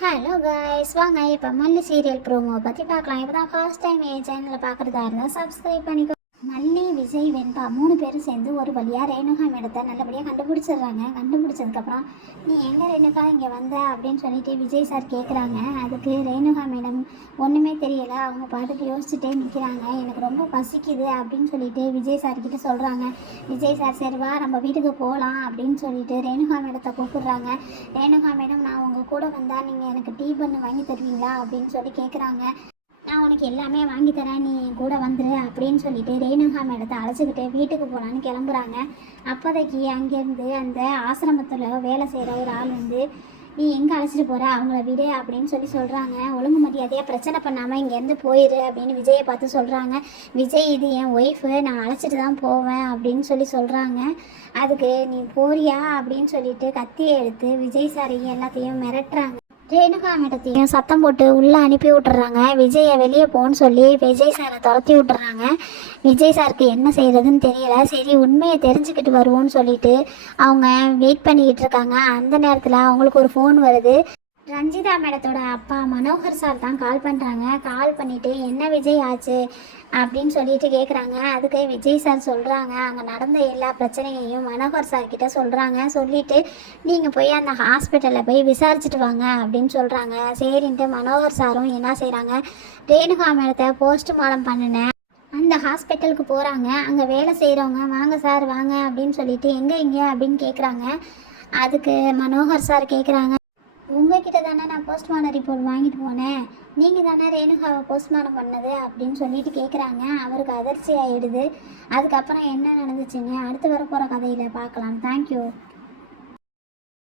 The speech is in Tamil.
ஹலோ காய்ஸ், வாங்க இப்போ மல்லி சீரியல் ப்ரோமோ பற்றி பார்க்கலாம். இப்போ தான் ஃபர்ஸ்ட் டைம் என் சேனலில் பார்க்குறதா இருந்தால் சப்ஸ்கிரைப் பண்ணிக்கோ. மல்லி, விஜய், வெண்பா 3 பேரும் சேர்ந்து ஒரு வழியாக ரேணுகா மேடத்தை நல்லபடியாக கண்டுபிடிச்சிடுறாங்க. கண்டுபிடிச்சதுக்கப்புறம் நீ எங்கே ரேணுகா இங்கே வந்த அப்படின்னு சொல்லிட்டு விஜய் சார் கேட்குறாங்க. அதுக்கு ரேணுகா மேடம் ஒன்றுமே தெரியலை, அவங்க பாட்டுக்கு யோசிச்சுட்டே நிற்கிறாங்க. எனக்கு ரொம்ப பசிக்குது அப்படின்னு சொல்லிட்டு விஜய் சார்கிட்ட சொல்கிறாங்க. விஜய் சார் சரி வா நம்ம வீட்டுக்கு போகலாம் அப்படின்னு சொல்லிட்டு ரேணுகா மேடத்தை கூப்பிடுறாங்க. ரேணுகா மேடம் நான் உங்கள் கூட வந்தால் நீங்கள் எனக்கு டீ பண்ணு வாங்கி தருவீங்களா அப்படின்னு சொல்லி கேட்குறாங்க. நான் உனக்கு எல்லாமே வாங்கி தரேன், நீ என் கூட வந்துரு அப்படின்னு சொல்லிட்டு ரேணுகா மேடத்தை அழைச்சிக்கிட்டு வீட்டுக்கு போகலான்னு கிளம்புறாங்க. அப்போதைக்கு அங்கேருந்து அந்த ஆசிரமத்தில் வேலை செய்கிற ஒரு ஆள் வந்து நீ எங்கே அழைச்சிட்டு போகிற, அவங்கள விடு அப்படின்னு சொல்லி சொல்கிறாங்க. ஒழுங்கு மரியாதையாக பிரச்சனை பண்ணாமல் இங்கேருந்து போயிடு அப்படின்னு விஜயை பார்த்து சொல்கிறாங்க. விஜய் இது என் ஒய்ஃபு, நான் அழைச்சிட்டு தான் போவேன் அப்படின்னு சொல்லி சொல்கிறாங்க. அதுக்கு நீ போறியா அப்படின்னு சொல்லிட்டு கத்தியை எடுத்து விஜய் சாரையும் எல்லாத்தையும் மிரட்டுறாங்க. ரேணுகா மேடத்தையும் சத்தம் போட்டு உள்ளே அனுப்பி விட்டுறாங்க. விஜயை வெளியே போன்னு சொல்லி விஜய் சாரை துரத்தி விட்டுறாங்க. விஜய் சாருக்கு என்ன செய்கிறதுன்னு தெரியல. சரி உண்மையை தெரிஞ்சுக்கிட்டு வருவோன்னு சொல்லிட்டு அவங்க வெயிட் பண்ணிக்கிட்டு இருக்காங்க. அந்த நேரத்தில் அவங்களுக்கு ஒரு ஃபோன் வருது. ரஞ்சிதா மேடத்தோட அப்பா மனோகர் சார் தான் கால் பண்ணுறாங்க. கால் பண்ணிவிட்டு என்ன விஜய் ஆச்சு அப்படின்னு சொல்லிட்டு கேட்குறாங்க. அதுக்கு விஜய் சார் சொல்கிறாங்க அங்கே நடந்த எல்லா பிரச்சனையையும் மனோகர் சார்கிட்ட சொல்கிறாங்க. சொல்லிவிட்டு நீங்கள் போய் அந்த ஹாஸ்பிட்டலில் போய் விசாரிச்சுட்டு வாங்க அப்படின்னு சொல்கிறாங்க. சரின்ட்டு மனோகர் சாரும் என்ன செய்கிறாங்க, ரேணுகா மேடத்தை போஸ்ட்மார்ட்டம் பண்ணினேன் அந்த ஹாஸ்பிட்டலுக்கு போகிறாங்க. அங்கே வேலை செய்கிறவங்க வாங்க சார் வாங்க அப்படின்னு சொல்லிட்டு எங்கே அப்படின்னு கேட்குறாங்க. அதுக்கு மனோகர் சார் கேட்குறாங்க, உங்ககிட்ட தானே நான் போஸ்ட்மார்ட்டம் ரிப்போர்ட் வாங்கிட்டு போனேன், நீங்கள் தானே ரேணுகாவை போஸ்ட்மார்ட்டம் பண்ணது அப்படின்னு சொல்லிட்டு கேட்குறாங்க. அவருக்கு அதிர்ச்சி ஆகிடுது. அதுக்கப்புறம் என்ன நடந்துச்சுன்னு அடுத்து வரப்போகிற கதையில் பார்க்கலாம். தேங்க்யூ.